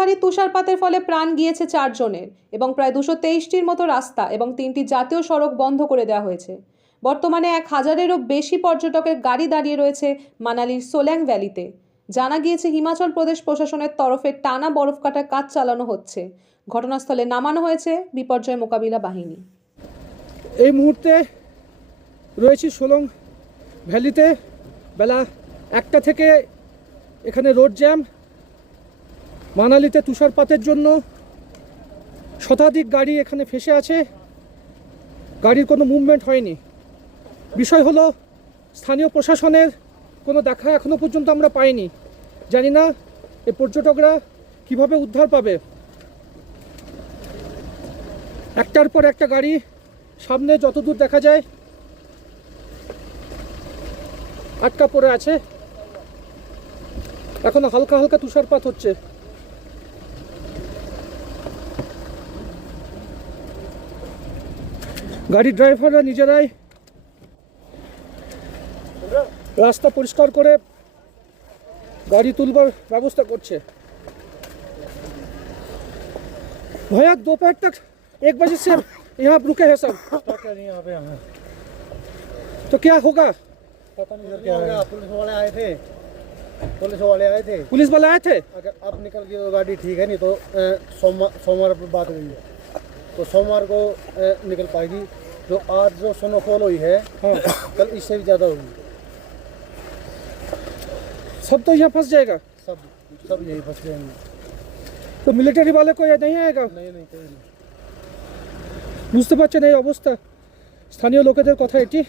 ভারী তুষারপাতের ফলে প্রাণ গিয়েছে চারজনের এবং প্রায় দুশো তেইশটির মতো রাস্তা এবং তিনটি জাতীয় সড়ক বন্ধ করে দেওয়া হয়েছে। বর্তমানে এক হাজারেরও বেশি পর্যটকের গাড়ি দাঁড়িয়ে রয়েছে মানালির সোল্যাং ভ্যালিতে। জানা গিয়েছে, হিমাচল প্রদেশ প্রশাসনের তরফে টানা বরফ কাটার কাজ চালানো হচ্ছে। ঘটনাস্থলে নামানো হয়েছে বিপর্যয় মোকাবিলা বাহিনী। এই মুহূর্তে রয়েছি সোলং ভ্যালিতে। বেলা একটা থেকে এখানে রোড জ্যাম। মানালিতে তুষারপাতের জন্য শতাধিক গাড়ি এখানে ফেসে আছে। গাড়ির কোনো মুভমেন্ট হয়নি। বিষয় হলো, স্থানীয় প্রশাসনের কোনো দেখা এখনও পর্যন্ত আমরা পাইনি। জানি না এ পর্যটকরা কীভাবে উদ্ধার পাবে। একটার পর একটা গাড়ি সামনে যতদূর দেখা যায় আটকা পড়ে আছে। এখন হালকা হালকা তুষারপাত হচ্ছে। গাড়ির ড্রাইভাররা নিজেরাই রাস্তা পরিষ্কার করে গাড়ি তুলবার ব্যবস্থা করছে भैया दोपहर तक एक बजे से यहाँ रुके हैं सब क्या नहीं यहाँ पे हमें तो क्या होगा पता नहीं सर क्या हो गया पुलिस वाले आए थे पुलिस वाले आए थे पुलिस वाले आए थे अगर अब निकल गई तो गाड़ी ठीक है नहीं तो अ, सोमवार सोमवार पर बात हुई है तो सोमवार को अ, निकल पाएगी जो आज जो स्नोफॉल हुई है हाँ कल इससे भी ज़्यादा होगी सब तो यहाँ फंस जाएगा सब सब यही फंस जाएंगे তো মিলিটারি वाले को ये नहीं आएगा नहीं नहीं कोई नहीं বুঝতে পারছেন এই অবস্থা স্থানীয় লোকেদের কথা এটি